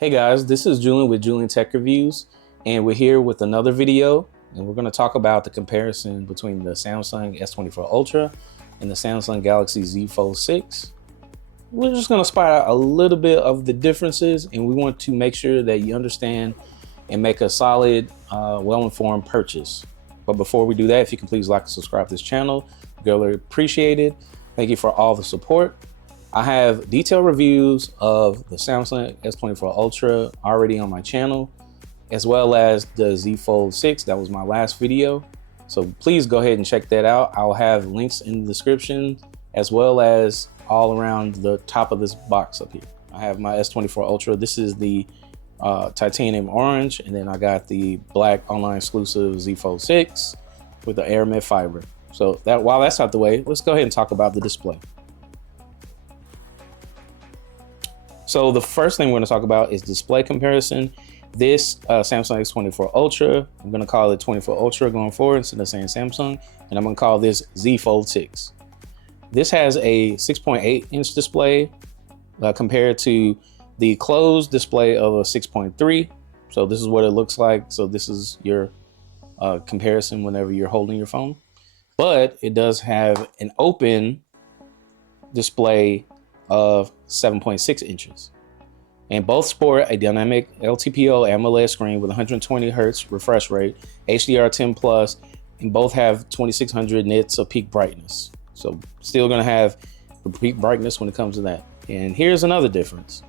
Hey guys, this is Julian with Julian Tech Reviews, and we're here with another video, and we're going to talk about the comparison between the Samsung S24 Ultra and the Samsung Galaxy Z Fold 6. We're just going to spot out a little bit of the differences, and we want to make sure that you understand and make a solid, well-informed purchase. But before we do that, if you can please like and subscribe to this channel, really appreciate it. Thank you for all the support. I have detailed reviews of the Samsung S24 Ultra already on my channel, as well as the Z Fold 6. That was my last video. So please go ahead and check that out. I'll have links in the description, as well as all around the top of this box up here. I have my S24 Ultra. This is the titanium orange, and then I got the black online exclusive Z Fold 6 with the aramid fiber. So while that's out the way, let's go ahead and talk about the display. So the first thing we're going to talk about is display comparison. This Samsung S24 Ultra, I'm going to call it 24 Ultra going forward instead of saying Samsung, and I'm going to call this Z Fold 6. This has a 6.8-inch display compared to the closed display of a 6.3. So this is what it looks like. So this is your comparison whenever you're holding your phone. But it does have an open display of 7.6 inches, and both sport a dynamic LTPO AMOLED screen with 120 Hz refresh rate, HDR10 plus, and both have 2600 nits of peak brightness. So still going to have the peak brightness when it comes to that. And here's another difference.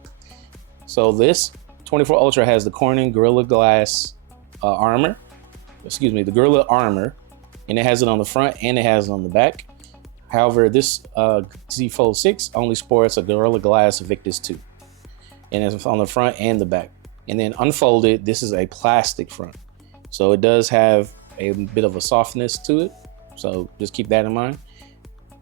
So this 24 Ultra has the Corning Gorilla Glass armor, the Gorilla Armor, and it has it on the front and it has it on the back. However, this Z Fold 6 only sports a Gorilla Glass Victus 2, and it's on the front and the back. And then unfolded, this is a plastic front. So it does have a bit of a softness to it. So just keep that in mind.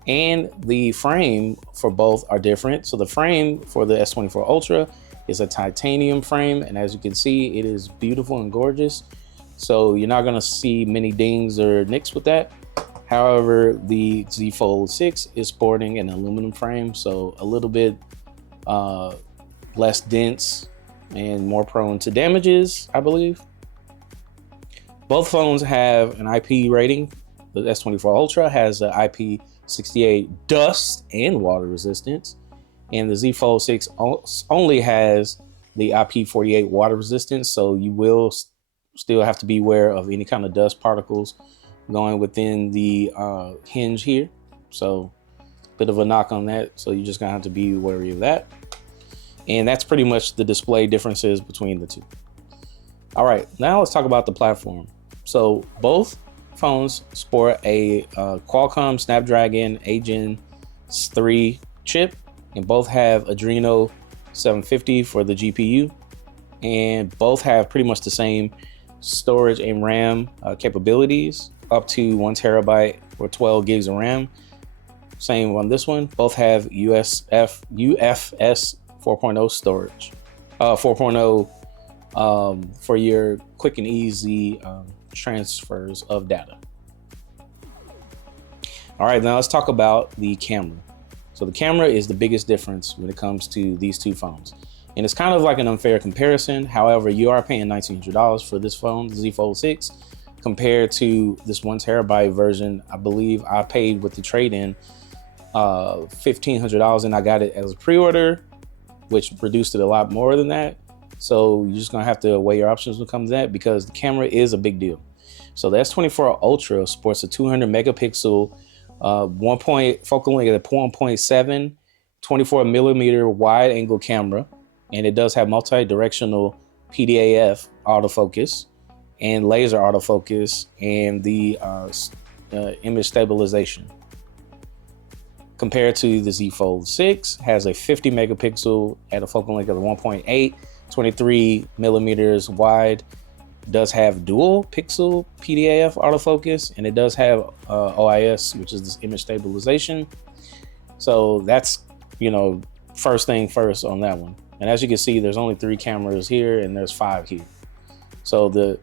And the frame for both are different. So the frame for the S24 Ultra is a titanium frame. And as you can see, it is beautiful and gorgeous. So you're not gonna see many dings or nicks with that. However, the Z Fold 6 is sporting an aluminum frame, so a little bit less dense and more prone to damages, I believe. Both phones have an IP rating. The S24 Ultra has an IP68 dust and water resistance, and the Z Fold 6 only has the IP48 water resistance, so you will still have to be aware of any kind of dust particles going within the hinge here. So bit of a knock on that. So you're just gonna have to be wary of that. And that's pretty much the display differences between the two. All right, now let's talk about the platform. So both phones sport a Qualcomm Snapdragon 8 Gen 3 chip, and both have Adreno 750 for the GPU, and both have pretty much the same storage and RAM capabilities, up to 1 terabyte or 12 gigs of RAM. Same on this one. Both have UFS 4.0 storage, 4.0 for your quick and easy transfers of data. All right, now let's talk about the camera. So the camera is the biggest difference when it comes to these two phones. And it's kind of like an unfair comparison. However, you are paying $1,900 for this phone, the Z Fold 6, compared to this 1 terabyte version. I believe I paid with the trade-in $1,500, and I got it as a pre-order, which reduced it a lot more than that. So you're just gonna have to weigh your options when it comes to that, because the camera is a big deal. So the S24 Ultra sports a 200 megapixel, focal length at 1.7, 24 millimeter wide angle camera, and it does have multi-directional PDAF autofocus and laser autofocus, and the image stabilization. Compared to the Z Fold 6, has a 50 megapixel at a focal length of 1.8, 23 millimeters wide. It does have dual pixel PDAF autofocus, and it does have OIS, which is this image stabilization. So that's, first thing first on that one. And as you can see, there's only 3 cameras here, and there's 5 here. So the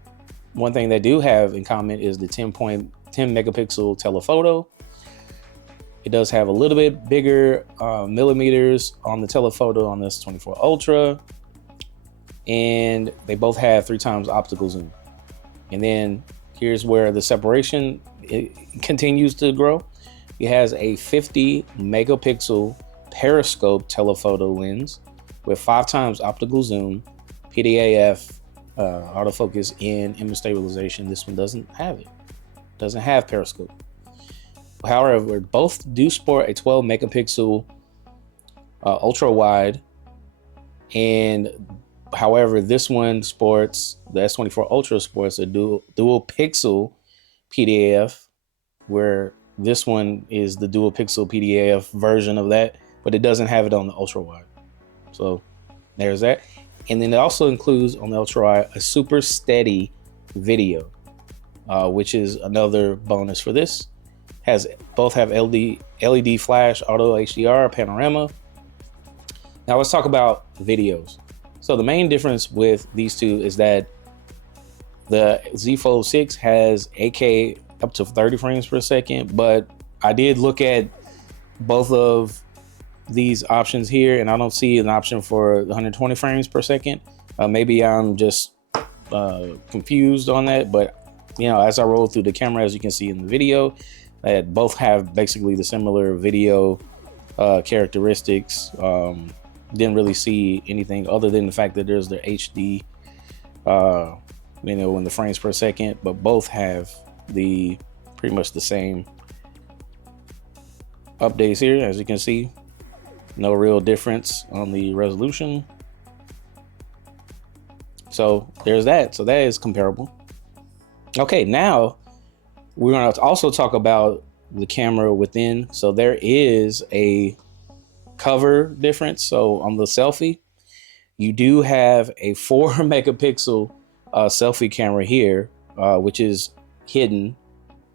one thing they do have in common is the 10 megapixel telephoto. It does have a little bit bigger millimeters on the telephoto on this 24 Ultra. and they both have 3 times optical zoom. And then here's where the separation continues to grow. It has a 50 megapixel periscope telephoto lens with 5 times optical zoom, PDAF, autofocus, and image stabilization. This one doesn't have it. Doesn't have periscope. However, both do sport a 12 megapixel ultra wide, and however, this one sports, the S24 Ultra sports a dual pixel PDAF, where this one is the dual pixel PDAF version of that, but it doesn't have it on the ultra wide. So there's that. And then it also includes on the ultra wide a super steady video, which is another bonus for this. Both have LED flash, auto HDR, panorama. Now let's talk about videos. So the main difference with these two is that the Z Fold 6 has 8K up to 30 frames per second, but I did look at both of these options here, and I don't see an option for 120 frames per second. Maybe I'm just confused on that, but you know, as I roll through the camera, as you can see in the video, that both have basically the similar video characteristics. Didn't really see anything other than the fact that there's the HD, you know, in the frames per second, but both have the pretty much the same updates here. As you can see, no real difference on the resolution. So there's that. So that is comparable. Okay, now we're going to also talk about the camera within. So there is a cover difference. So on the selfie, you do have a 4 megapixel selfie camera here, which is hidden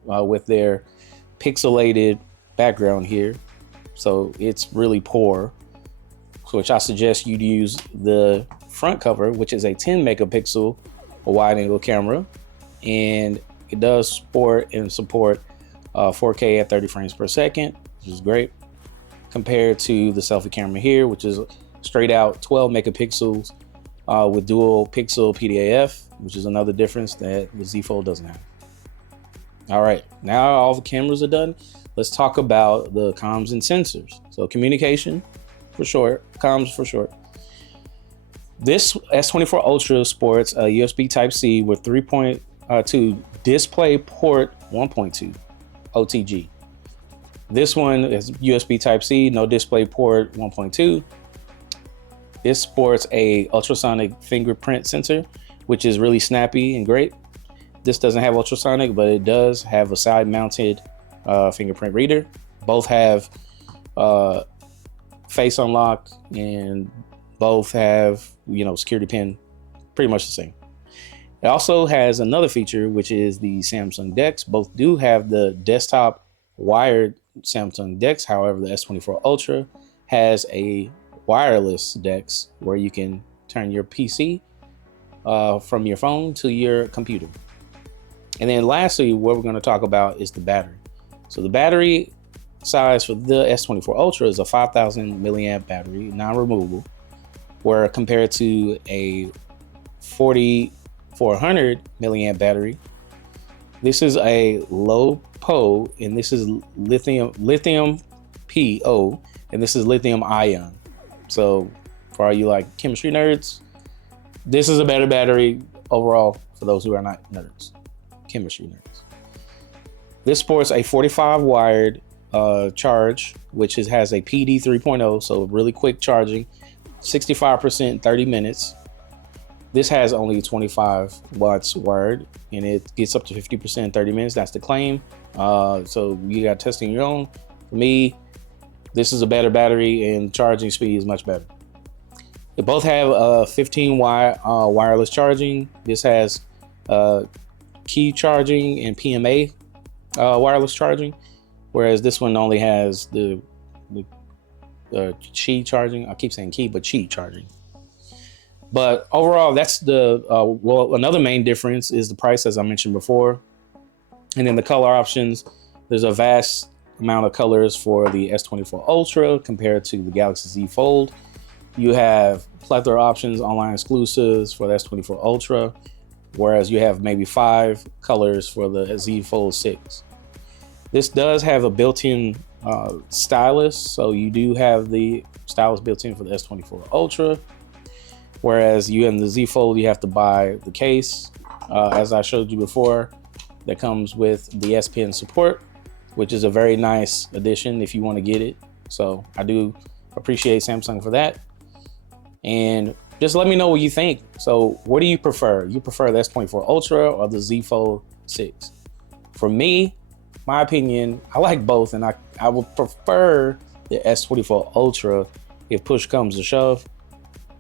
with their pixelated background here. So it's really poor, which I suggest you'd use the front cover, which is a 10 megapixel wide angle camera, and it does support 4K at 30 frames per second, which is great, compared to the selfie camera here, which is straight out 12 megapixels with dual pixel PDAF, which is another difference that the Z Fold doesn't have. All right, now all the cameras are done. Let's talk about the comms and sensors. So communication for short, comms for short. This S24 Ultra sports a USB Type-C with 3.2 display port 1.2 OTG. This one is USB Type-C, no display port 1.2. This sports a ultrasonic fingerprint sensor, which is really snappy and great. This doesn't have ultrasonic, but it does have a side-mounted fingerprint reader. Both have face unlock, and both have, you know, security pin, pretty much the same. It also has another feature, which is the Samsung DeX. Both do have the desktop wired Samsung DeX. However, the S24 Ultra has a wireless DeX where you can turn your PC from your phone to your computer. And then lastly, what we're going to talk about is the battery. So the battery size for the S24 Ultra is a 5,000 milliamp battery, non-removable, where compared to a 4,400 milliamp battery, this is a low PO, and this is lithium PO, and this is lithium ion. So for all you like chemistry nerds, this is a better battery overall for those who are not nerds, chemistry nerds. This sports a 45 wired charge, which has a PD 3.0, so really quick charging, 65% in 30 minutes. This has only 25 watts wired, and it gets up to 50% in 30 minutes. That's the claim. So you got testing your own. For me, this is a better battery, and charging speed is much better. They both have 15 watt wireless charging. This has key charging and PMA wireless charging, whereas this one only has the Qi charging. I keep saying key, but Qi charging. But overall, that's the well, another main difference is the price, as I mentioned before. And then the color options, there's a vast amount of colors for the S24 Ultra compared to the Galaxy Z Fold. You have plethora of options, online exclusives for the S24 Ultra, whereas you have maybe 5 colors for the Z Fold 6. This does have a built-in stylus, so you do have the stylus built in for the S24 Ultra, whereas you in the Z Fold, you have to buy the case, as I showed you before, that comes with the S Pen support, which is a very nice addition if you want to get it. So I do appreciate Samsung for that. And just let me know what you think. So what do you prefer? You prefer the S24 Ultra or the Z Fold 6? For me, my opinion, I like both, and I would prefer the S24 Ultra if push comes to shove,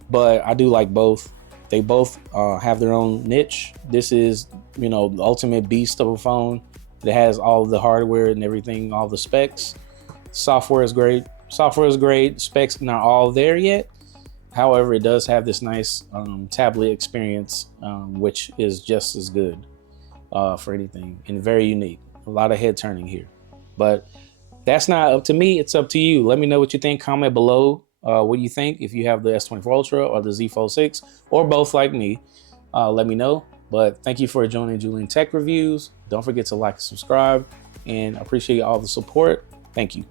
but I do like both. They both have their own niche. This is, you know, the ultimate beast of a phone that has all the hardware and everything, all the specs. Software is great. Specs not all there yet. However, it does have this nice tablet experience, which is just as good for anything and very unique. A lot of head turning here, but that's not up to me. It's up to you. Let me know what you think. Comment below what do you think, if you have the S24 Ultra or the Z Fold 6 or both like me. Let me know. But thank you for joining Julian Tech Reviews. Don't forget to like and subscribe, and I appreciate all the support. Thank you.